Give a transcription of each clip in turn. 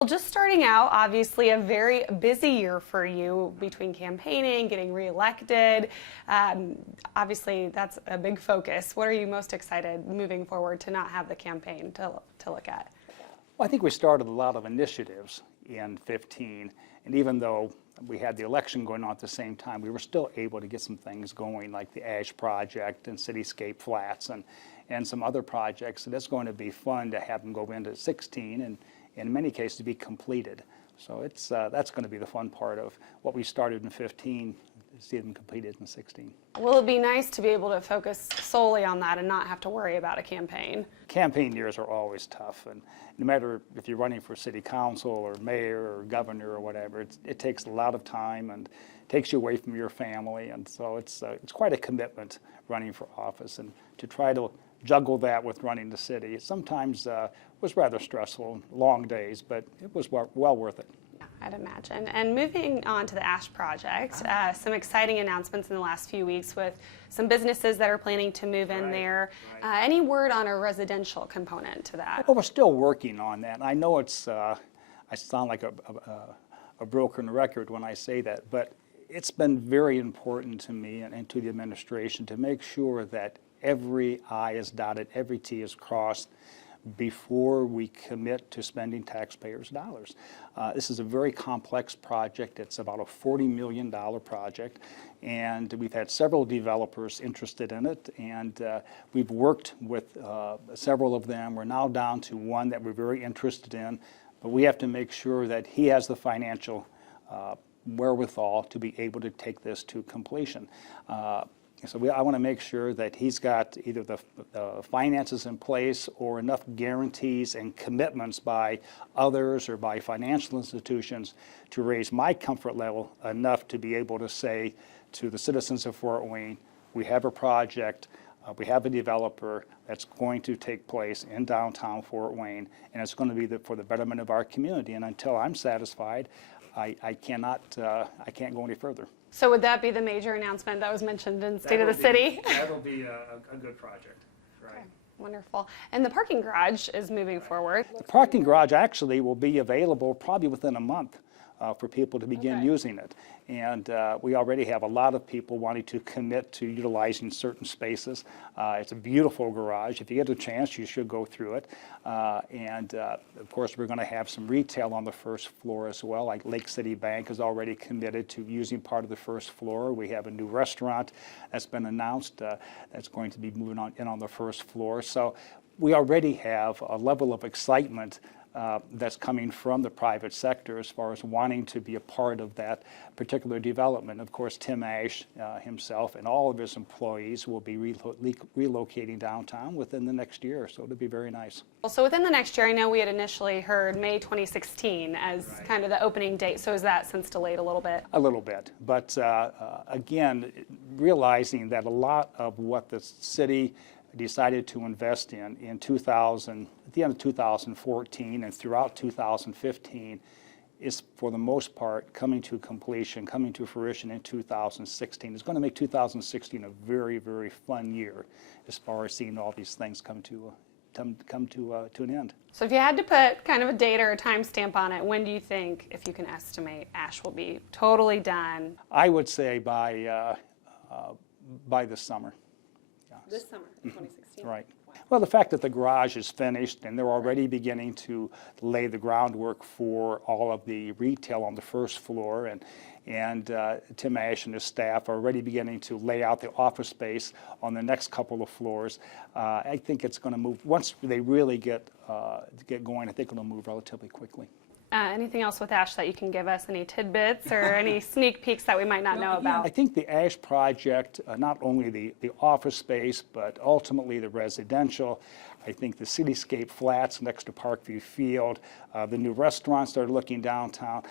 Well, just starting out, obviously a very busy year for you between campaigning, getting reelected. Obviously, that's a big focus. What are you most excited moving forward to not have the campaign to look at? Well, I think we started a lot of initiatives in 15, and even though we had the election going on at the same time, we were still able to get some things going like the Ash Project and Cityscape Flats and some other projects. So that's going to be fun to have them go into 16 and in many cases be completed. So that's going to be the fun part of what we started in 15, see them completed in 16. Will it be nice to be able to focus solely on that and not have to worry about a campaign? Campaign years are always tough, and no matter if you're running for city council or mayor or governor or whatever, it takes a lot of time and takes you away from your family, and so it's quite a commitment running for office, and to try to juggle that with running the city sometimes was rather stressful, long days, but it was well worth it. I'd imagine. And moving on to the Ash Project, some exciting announcements in the last few weeks with some businesses that are planning to move in there. Any word on a residential component to that? Well, we're still working on that. I know it's, I sound like a broken record when I say that, but it's been very important to me and to the administration to make sure that every I is dotted, every T is crossed before we commit to spending taxpayers' dollars. This is a very complex project. It's about a $40 million project, and we've had several developers interested in it, and we've worked with several of them. We're now down to one that we're very interested in, but we have to make sure that he has the financial wherewithal to be able to take this to completion. So I want to make sure that he's got either the finances in place or enough guarantees and commitments by others or by financial institutions to raise my comfort level enough to be able to say to the citizens of Fort Wayne, we have a project, we have a developer that's going to take place in downtown Fort Wayne, and it's going to be for the betterment of our community. And until I'm satisfied, I can't go any further. So would that be the major announcement that was mentioned in State of the City? That'll be a good project, right? Okay, wonderful. And the parking garage is moving forward. The parking garage actually will be available probably within a month for people to begin using it. And we already have a lot of people wanting to commit to utilizing certain spaces. It's a beautiful garage. If you get a chance, you should go through it. Of course, we're going to have some retail on the first floor as well, like Lake City Bank is already committed to using part of the first floor. We have a new restaurant that's been announced that's going to be moving in on the first floor. So we already have a level of excitement that's coming from the private sector as far as wanting to be a part of that particular development. Of course, Tim Ash himself and all of his employees will be relocating downtown within the next year, so it'll be very nice. Well, so within the next year, I know we had initially heard May 2016 as kind of the opening date, so is that since delayed a little bit? A little bit, but again, realizing that a lot of what the city decided to invest in 2000, at the end of 2014 and throughout 2015 is for the most part coming to completion, coming to fruition in 2016. It's going to make 2016 a very, very fun year as far as seeing all these things come to an end. So if you had to put kind of a date or a time stamp on it, when do you think, if you can estimate, Ash will be totally done? I would say by this summer. This summer, 2016. Right. Well, the fact that the garage is finished and they're already beginning to lay the groundwork for all of the retail on the first floor, and Tim Ash and his staff are already beginning to lay out the office space on the next couple of floors. I think it's going to move, once they really get going, I think it'll move relatively quickly. Anything else with Ash that you can give us? Any tidbits or any sneak peeks that we might not know about? I think the Ash project, not only the office space, but ultimately the residential, I think the Cityscape Flats next to Parkview Field, the new restaurants that are looking downtown,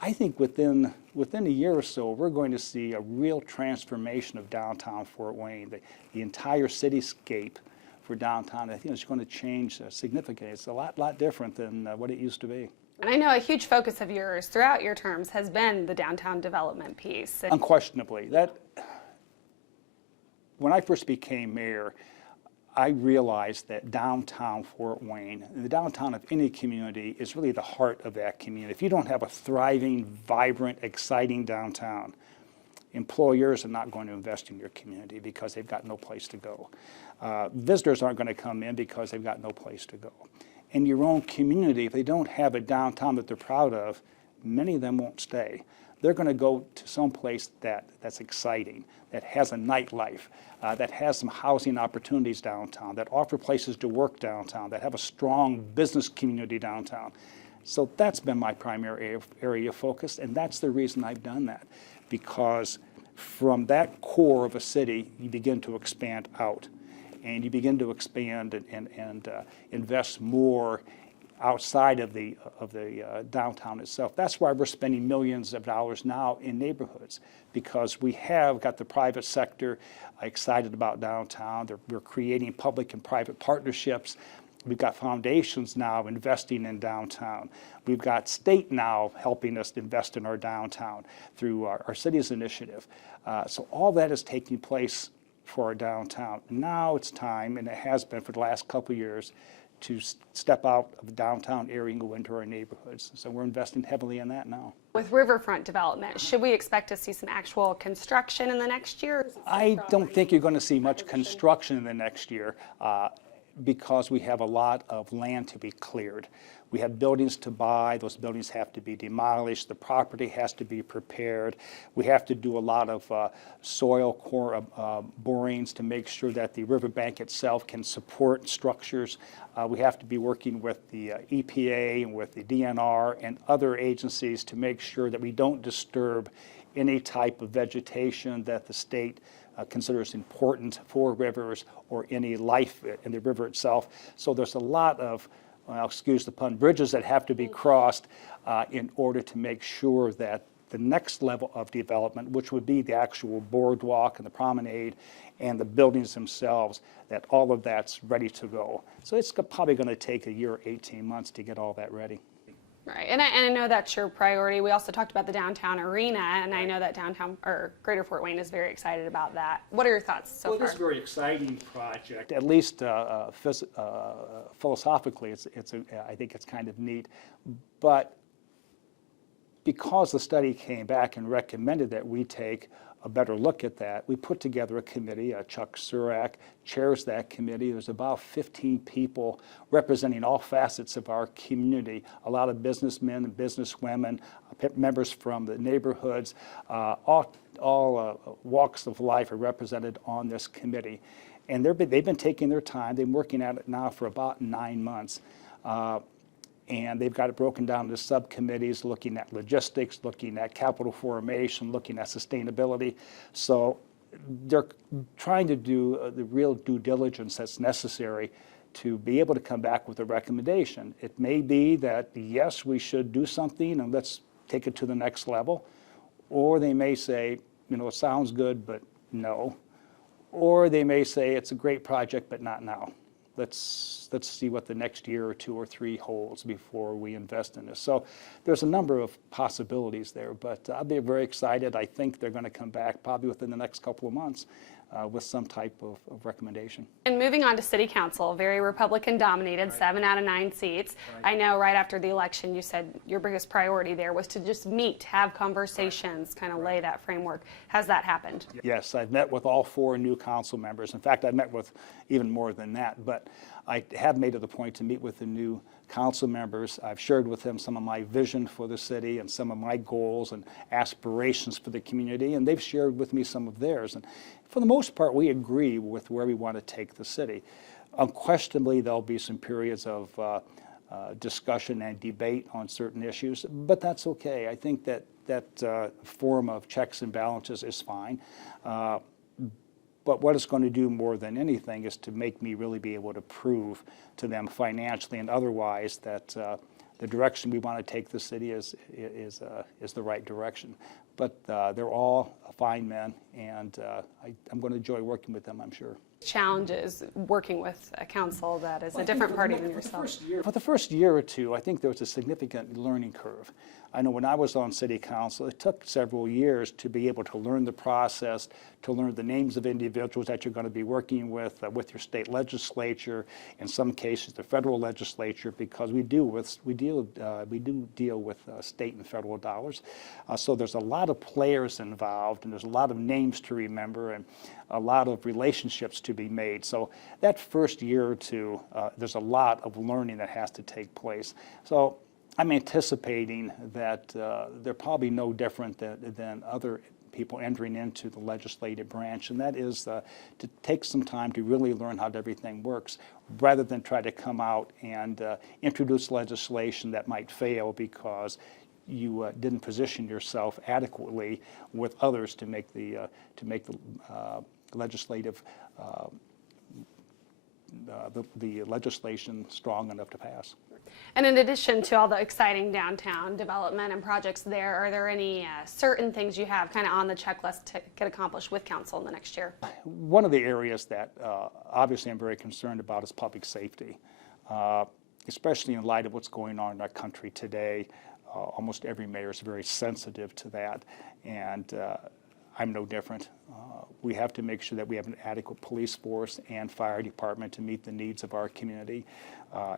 I think within a year or so, we're going to see a real transformation of downtown Fort Wayne. The entire cityscape for downtown, I think it's going to change significantly. It's a lot different than what it used to be. And I know a huge focus of yours throughout your terms has been the downtown development piece. Unquestionably. When I first became mayor, I realized that downtown Fort Wayne, the downtown of any community, is really the heart of that community. If you don't have a thriving, vibrant, exciting downtown, employers are not going to invest in your community because they've got no place to go. Visitors aren't going to come in because they've got no place to go. In your own community, if they don't have a downtown that they're proud of, many of them won't stay. They're going to go to some place that's exciting, that has a nightlife, that has some housing opportunities downtown, that offer places to work downtown, that have a strong business community downtown. So that's been my primary area of focus, and that's the reason I've done that, because from that core of a city, you begin to expand out, and you begin to expand and invest more outside of the downtown itself. That's why we're spending millions of dollars now in neighborhoods, because we have got the private sector excited about downtown. We're creating public and private partnerships. We've got foundations now investing in downtown. We've got state now helping us invest in our downtown through our cities initiative. So all that is taking place for our downtown. Now it's time, and it has been for the last couple of years, to step out of the downtown area and go into our neighborhoods. So we're investing heavily in that now. With riverfront development, should we expect to see some actual construction in the next year? I don't think you're going to see much construction in the next year because we have a lot of land to be cleared. We have buildings to buy. Those buildings have to be demolished. The property has to be prepared. We have to do a lot of soil core borings to make sure that the riverbank itself can support structures. We have to be working with the EPA and with the DNR and other agencies to make sure that we don't disturb any type of vegetation that the state considers important for rivers or any life in the river itself. So there's a lot of, well, excuse the pun, bridges that have to be crossed in order to make sure that the next level of development, which would be the actual boardwalk and the promenade and the buildings themselves, that all of that's ready to go. So it's probably going to take a year or 18 months to get all that ready. Right, and I know that's your priority. We also talked about the downtown arena, and I know that downtown or Greater Fort Wayne is very excited about that. What are your thoughts so far? Well, it's a very exciting project. At least philosophically, I think it's kind of neat. But because the study came back and recommended that we take a better look at that, we put together a committee. Chuck Surak chairs that committee. There's about 15 people representing all facets of our community, a lot of businessmen and businesswomen, members from the neighborhoods, all walks of life are represented on this committee. And they've been taking their time. They've been working at it now for about 9 months. And they've got it broken down into subcommittees, looking at logistics, looking at capital formation, looking at sustainability. So they're trying to do the real due diligence that's necessary to be able to come back with a recommendation. It may be that, yes, we should do something and let's take it to the next level. Or they may say, you know, it sounds good, but no. Or they may say it's a great project, but not now. Let's see what the next year or 2 or 3 holds before we invest in this. So there's a number of possibilities there, but I'll be very excited. I think they're going to come back probably within the next couple of months with some type of recommendation. And moving on to City Council, very Republican dominated, right. 7 out of 9 seats. Right. I know right after the election you said your biggest priority there was to just meet, have conversations, right. kind of lay that framework. Has that happened? Yes, I've met with all 4 new council members. In fact, I've met with even more than that, but I have made it a point to meet with the new council members. I've shared with them some of my vision for the city and some of my goals and aspirations for the community, and they've shared with me some of theirs. And for the most part, we agree with where we want to take the city. Unquestionably, there'll be some periods of discussion and debate on certain issues, but that's okay. I think that form of checks and balances is fine. But what it's going to do more than anything is to make me really be able to prove to them financially and otherwise that the direction we want to take the city is the right direction. But they're all fine men, and I'm going to enjoy working with them, I'm sure. Challenges working with a council that is a different party than yourself? For the first year or two, I think there was a significant learning curve. I know when I was on city council, it took several years to be able to learn the process, to learn the names of individuals that you're going to be working with your state legislature, in some cases the federal legislature, because we do deal with state and federal dollars. So there's a lot of players involved, and there's a lot of names to remember, and a lot of relationships to be made. So that first year or two, there's a lot of learning that has to take place. So I'm anticipating that they're probably no different than other people entering into the legislative branch, and that is to take some time to really learn how everything works, rather than try to come out and introduce legislation that might fail because you didn't position yourself adequately with others to make the legislative the legislation strong enough to pass. And in addition to all the exciting downtown development and projects there, are there any certain things you have kind of on the checklist to get accomplished with council in the next year? One of the areas that obviously I'm very concerned about is public safety, especially in light of what's going on in our country today. Almost every mayor is very sensitive to that, and I'm no different. We have to make sure that we have an adequate police force and fire department to meet the needs of our community.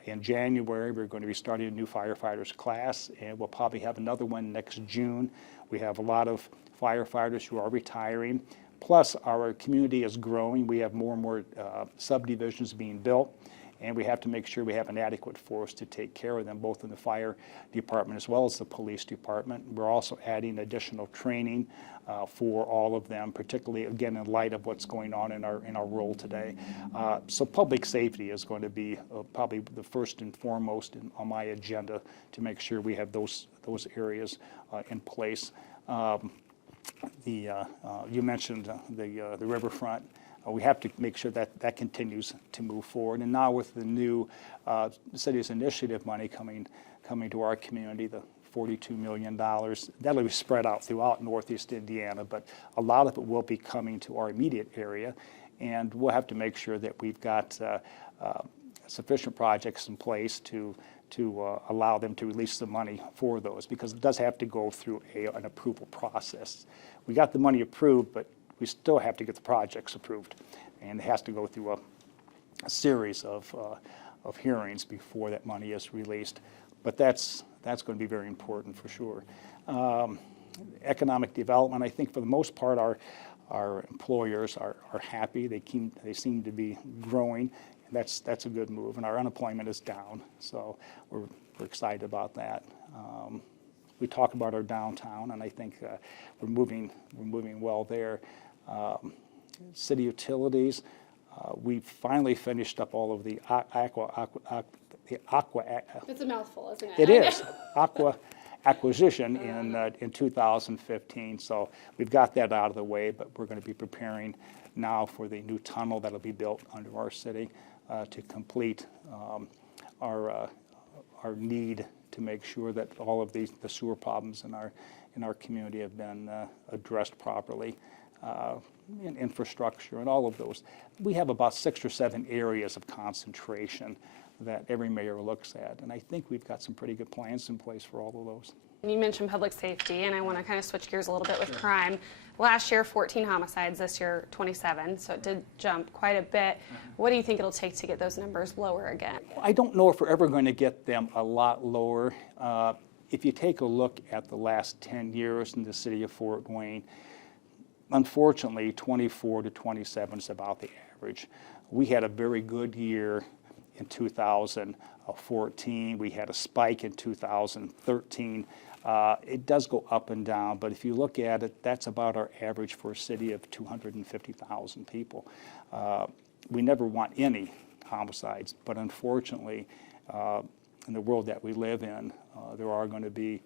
In January, we're going to be starting a new firefighters class, and we'll probably have another one next June. We have a lot of firefighters who are retiring. Plus, our community is growing. We have more and more subdivisions being built, and we have to make sure we have an adequate force to take care of them, both in the fire department as well as the police department. We're also adding additional training for all of them, particularly, again, in light of what's going on in our role today. So public safety is going to be probably the first and foremost on my agenda, to make sure we have those areas in place. You mentioned the riverfront. We have to make sure that continues to move forward. And now with the new city's initiative money coming to our community, the $42 million, that'll be spread out throughout Northeast Indiana, but a lot of it will be coming to our immediate area. And we'll have to make sure that we've got sufficient projects in place to allow them to release the money for those, because it does have to go through an approval process. We got the money approved, but we still have to get the projects approved, and it has to go through a series of hearings before that money is released. But that's going to be very important for sure. Economic development, I think for the most part, our employers are happy. They seem to be growing. That's a good move, and our unemployment is down, so we're excited about that. We talk about our downtown, and I think we're moving well there. City utilities, we finally finished up all of the aqua. It's a mouthful, isn't It it? is aqua acquisition in 2015. So we've got that out of the way, but we're going to be preparing now for the new tunnel that'll be built under our city to complete our need to make sure that all of the sewer problems in our community have been addressed properly. In infrastructure and all of those. We have about 6 or 7 areas of concentration that every mayor looks at, and I think we've got some pretty good plans in place for all of those. You mentioned public safety, and I want to kind of switch gears a little bit with crime. Last year, 14 homicides, this year, 27, so it did jump quite a bit. What do you think it'll take to get those numbers lower again? I don't know if we're ever going to get them a lot lower. If you take a look at the last 10 years in the city of Fort Wayne, unfortunately, 24 to 27 is about the average. We had a very good year in 2014. We had a spike in 2013. It does go up and down, but if you look at it, that's about our average for a city of 250,000 people. We never want any homicides, but unfortunately, in the world that we live in, there are going to be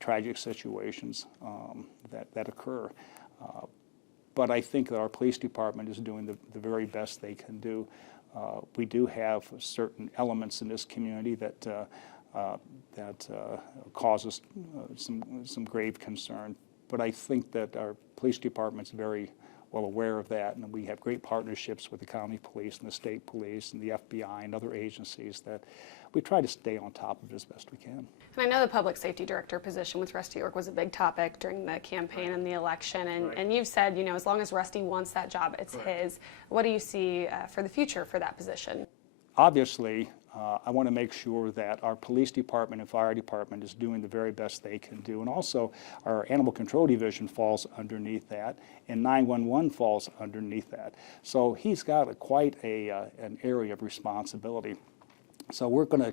tragic situations that occur. But I think that our police department is doing the very best they can do. We do have certain elements in this community that causes some grave concern. But I think that our police department's very well aware of that, and we have great partnerships with the county police and the state police and the FBI and other agencies that we try to stay on top of it as best we can. And I know the public safety director position with Rusty York was a big topic during the campaign and the election, and you've said, you know, as long as Rusty wants that job, it's his. What do you see for the future for that position? Obviously, I want to make sure that our police department and fire department is doing the very best they can do. And also, our animal control division falls underneath that, and 911 falls underneath that. So he's got quite an area of responsibility. So we're going to,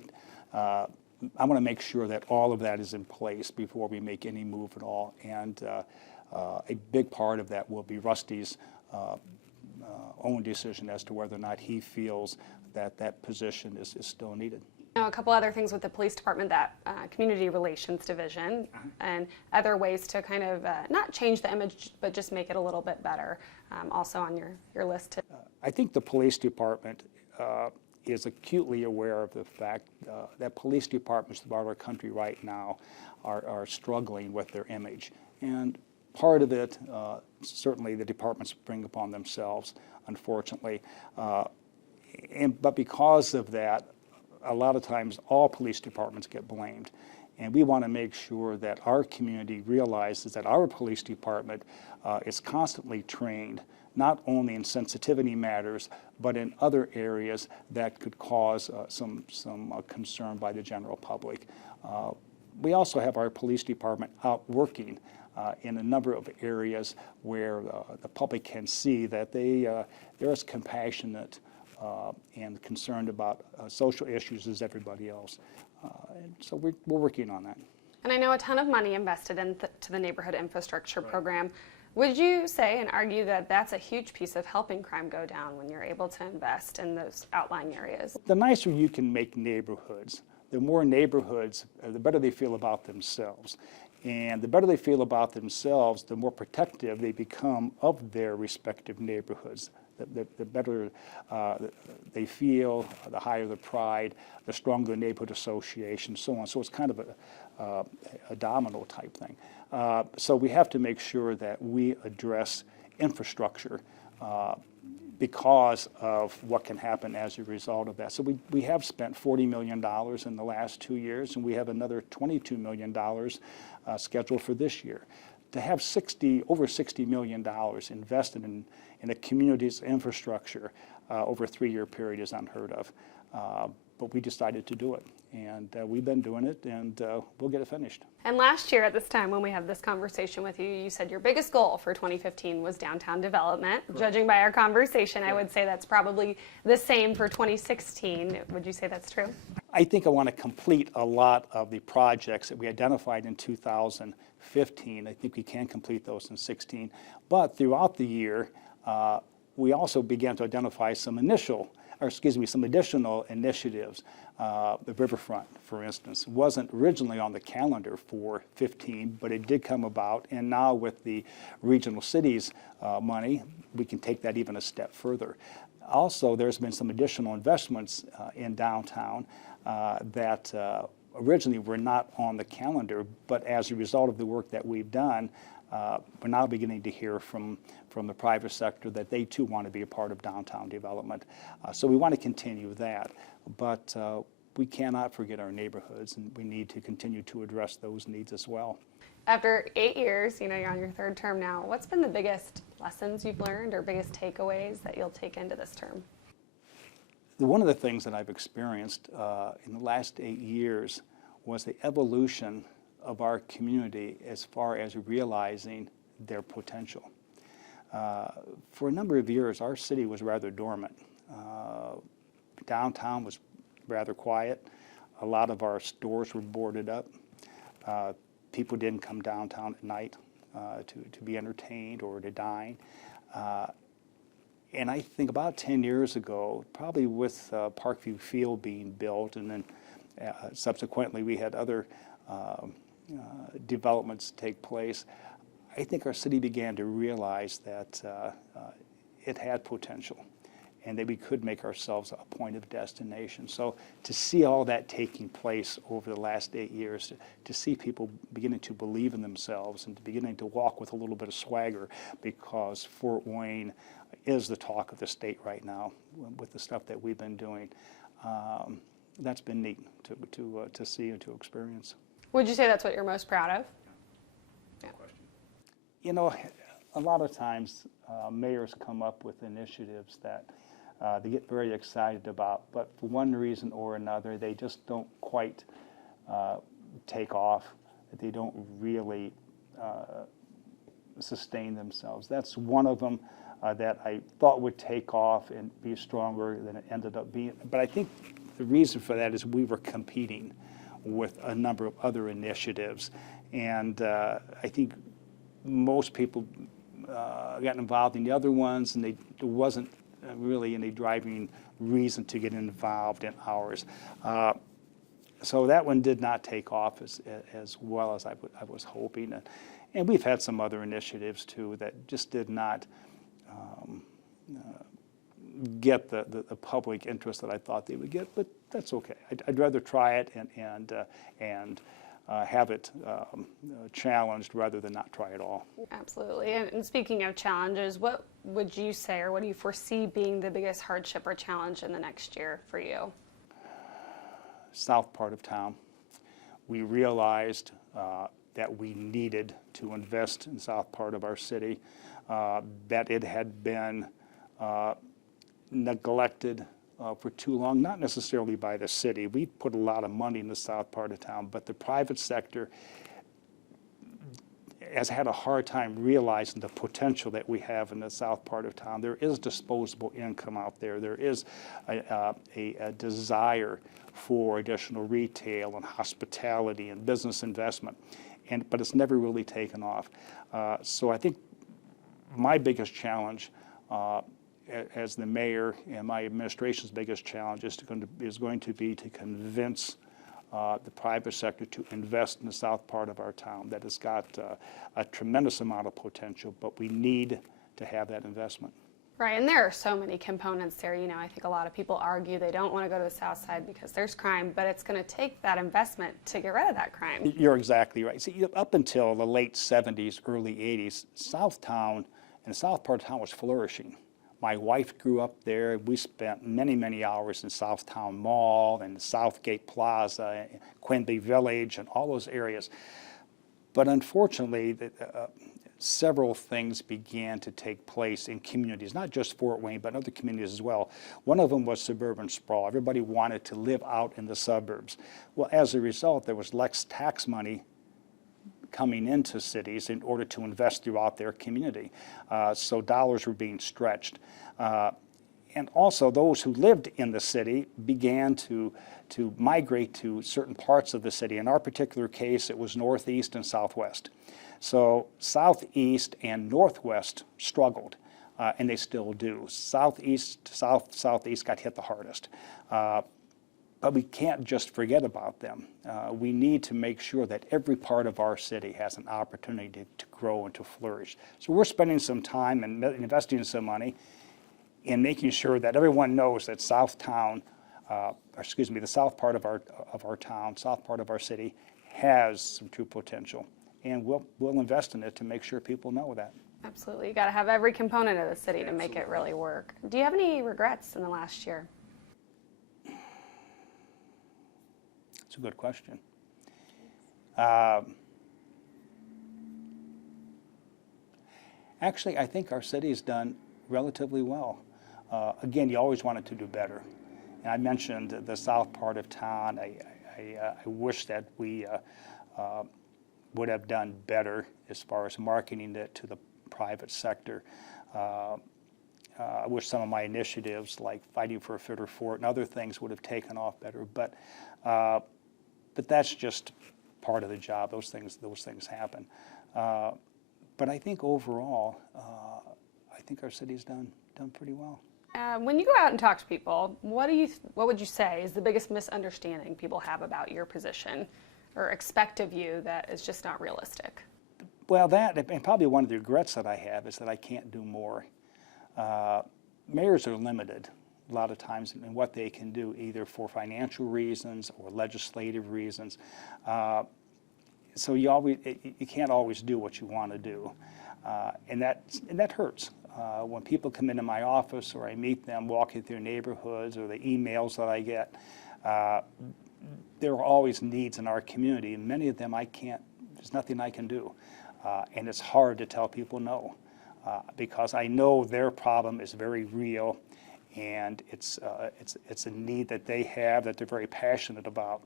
I want to make sure that all of that is in place before we make any move at all. And a big part of that will be Rusty's own decision as to whether or not he feels that that position is still needed. Now, a couple other things with the police department, that community relations division, and other ways to kind of not change the image, but just make it a little bit better, also on your list. I think the police department is acutely aware of the fact that police departments throughout our country right now are struggling with their image. And part of it, certainly the departments bring upon themselves, unfortunately. But because of that, a lot of times all police departments get blamed. And we want to make sure that our community realizes that our police department is constantly trained, not only in sensitivity matters, but in other areas that could cause some concern by the general public. We also have our police department out working in a number of areas where the public can see that they're as compassionate and concerned about social issues as everybody else. And so we're working on that. And I know a ton of money invested into the neighborhood infrastructure program. Would you say and argue that that's a huge piece of helping crime go down when you're able to invest in those outlying areas? The nicer you can make neighborhoods, the more neighborhoods, the better they feel about themselves. And the better they feel about themselves, the more protective they become of their respective neighborhoods. The better they feel, the higher the pride, the stronger the neighborhood association, so on. So it's kind of a domino type thing. So we have to make sure that we address infrastructure because of what can happen as a result of that. So we have spent $40 million in the last 2 years, and we have another $22 million scheduled for this year. To have over $60 million invested in a community's infrastructure over a 3-year period is unheard of. But we decided to do it, and we've been doing it, and we'll get it finished. And last year at this time when we had this conversation with you, you said your biggest goal for 2015 was downtown development. Right. Judging by our conversation, I would say that's probably the same for 2016. Would you say that's true? I think I want to complete a lot of the projects that we identified in 2015. I think we can complete those in 16. But throughout the year, we also began to identify some additional initiatives. The riverfront, for instance, wasn't originally on the calendar for 15, but it did come about. And now with the regional cities money, we can take that even a step further. Also, there's been some additional investments in downtown that originally were not on the calendar, but as a result of the work that we've done, we're now beginning to hear from the private sector that they too want to be a part of downtown development. So we want to continue that, but we cannot forget our neighborhoods, and we need to continue to address those needs as well. After 8 years, you know, you're on your 3rd term now, what's been the biggest lessons you've learned or biggest takeaways that you'll take into this term? One of the things that I've experienced in the last 8 years was the evolution of our community as far as realizing their potential. For a number of years, our city was rather dormant. Downtown was rather quiet. A lot of our stores were boarded up. People didn't come downtown at night to be entertained or to dine. And I think about 10 years ago, probably with Parkview Field being built, and then subsequently we had other developments take place, I think our city began to realize that it had potential. and that we could make ourselves a point of destination. So to see all that taking place over the last 8 years, to see people beginning to believe in themselves and beginning to walk with a little bit of swagger, because Fort Wayne is the talk of the state right now with the stuff that we've been doing. That's been neat to see and to experience. Would you say that's what you're most proud of? Yeah. You know, a lot of times mayors come up with initiatives that they get very excited about, but for one reason or another, they just don't quite take off. They don't really sustain themselves. That's one of them that I thought would take off and be stronger than it ended up being. But I think the reason for that is we were competing with a number of other initiatives, and I think most people got involved in the other ones, and there wasn't really any driving reason to get involved in ours. So that one did not take off as well as I was hoping. And we've had some other initiatives too that just did not get the public interest that I thought they would get, but that's okay. I'd rather try it and have it challenged rather than not try at all. Absolutely. And speaking of challenges, what would you say, or what do you foresee being the biggest hardship or challenge in the next year for you? South part of town. We realized that we needed to invest in south part of our city, that it had been neglected for too long, not necessarily by the city. We put a lot of money in the south part of town, but the private sector has had a hard time realizing the potential that we have in the south part of town. There is disposable income out there. There is a desire for additional retail and hospitality and business investment, but it's never really taken off. So I think my biggest challenge as the mayor and my administration's biggest challenge is going to be to convince the private sector to invest in the south part of our town that has got a tremendous amount of potential, but we need to have that investment. Right, and there are so many components there. You know, I think a lot of people argue they don't want to go to the south side because there's crime, but it's going to take that investment to get rid of that crime. You're exactly right. See, up until the late 70s, early 80s, Southtown and the south part of town was flourishing. My wife grew up there. We spent many, many hours in Southtown Mall and Southgate Plaza, and Quinby Village, and all those areas. But unfortunately, several things began to take place in communities, not just Fort Wayne, but other communities as well. One of them was suburban sprawl. Everybody wanted to live out in the suburbs. Well, as a result, there was less tax money coming into cities in order to invest throughout their community. So dollars were being stretched. And also those who lived in the city began to migrate to certain parts of the city. In our particular case, it was northeast and southwest. So southeast and northwest struggled, and they still do. Southeast got hit the hardest. But we can't just forget about them. We need to make sure that every part of our city has an opportunity to grow and to flourish. So we're spending some time and investing some money in making sure that everyone knows that the south part of our town, south part of our city, has some true potential. And we'll invest in it to make sure people know that. Absolutely. You got to have every component of the city to make it really work. Do you have any regrets in the last year? That's a good question. Actually, I think our city has done relatively well. Again, you always want it to do better. And I mentioned the south part of town. I wish that we would have done better as far as marketing it to the private sector. I wish some of my initiatives like fighting for a fitter fort and other things would have taken off better. But that's just part of the job. Those things happen. But I think overall, I think our city's done pretty well. When you go out and talk to people, what would you say is the biggest misunderstanding people have about your position or expect of you that is just not realistic? Well, that, and probably one of the regrets that I have is that I can't do more. mayors are limited a lot of times in what they can do, either for financial reasons or legislative reasons. So you can't always do what you want to do, and that hurts. When people come into my office or I meet them walking through neighborhoods or the emails that I get, there are always needs in our community, and many of them there's nothing I can do. And it's hard to tell people no, because I know their problem is very real, and it's a need that they have that they're very passionate about.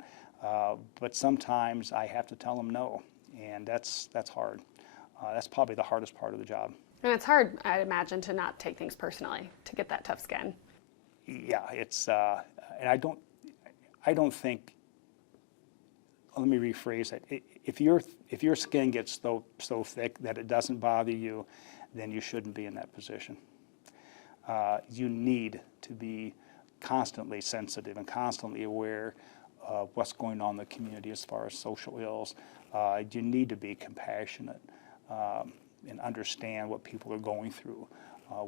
But sometimes I have to tell them no, and that's hard. That's probably the hardest part of the job. And it's hard, I'd imagine, to not take things personally, to get that tough skin. Yeah, and I don't think. Let me rephrase it. If your skin gets so thick that it doesn't bother you, then you shouldn't be in that position. You need to be constantly sensitive and constantly aware of what's going on in the community as far as social ills. You need to be compassionate and understand what people are going through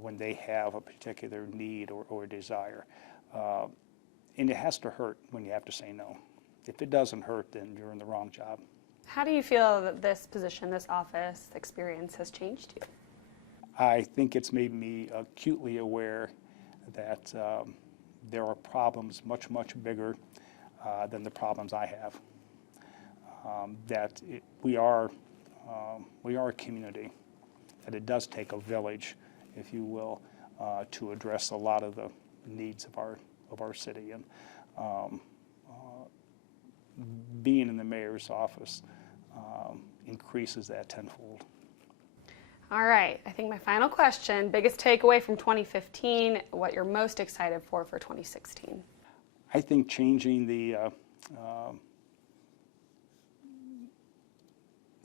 when they have a particular need or desire. And it has to hurt when you have to say no. If it doesn't hurt, then you're in the wrong job. How do you feel that this position, this office experience has changed you? I think it's made me acutely aware that there are problems much, much bigger than the problems I have. We are a community, that it does take a village, if you will, to address a lot of the needs of our city. And being in the mayor's office increases that tenfold. All right, I think my final question, biggest takeaway from 2015, what you're most excited for 2016? I think changing the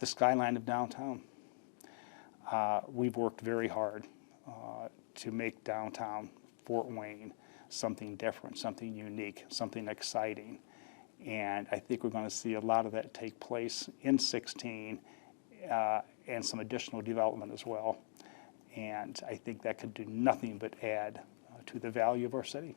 skyline of downtown. We've worked very hard to make downtown Fort Wayne something different, something unique, something exciting. And I think we're going to see a lot of that take place in 2016 and some additional development as well. And I think that could do nothing but add to the value of our city.